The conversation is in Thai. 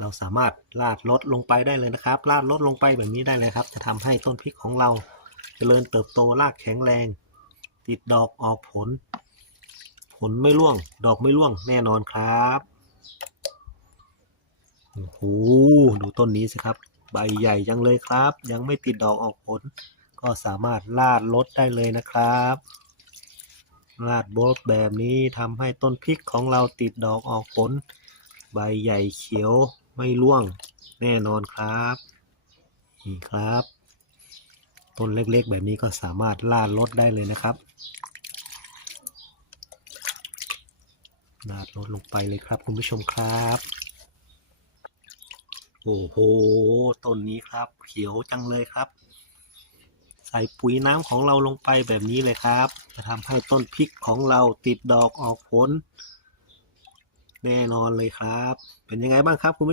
เราสามารถลาดลดลงไปได้เลยนะครับลาดลดลงไปแบบนี้ได้เลยครับ จะทำให้ต้นพริกของเราเจริญเติบโตรากแข็งแรง ติดดอกออกผล ผลไม่ร่วง ดอกไม่ร่วงแน่นอนครับโอ้โหดูต้นนี้สิครับ ใบใหญ่จังเลยครับ ยังไม่ติดดอกออกผล ก็สามารถลาดลดได้เลยนะครับลาดบดแบบนี้ทำให้ต้นพริกของเราติดดอกออกผล ใบใหญ่เขียว ไม่ร่วงแน่นอนครับนี่ครับ ต้นเล็กๆ แบบนี้ก็สามารถลาดลดได้เลยนะครับลาดลดลงไปเลยครับคุณผู้ชมครับโอ้โหต้นนี้ครับ เขียวจังเลยครับ ใส่ปุ๋ยน้ำของเราลงไปแบบนี้เลยครับ จะทำให้ต้นพริกของเราติดดอกออกผล แน่นอนเลยครับ เป็นยังไงบ้างครับคุณผู้ชม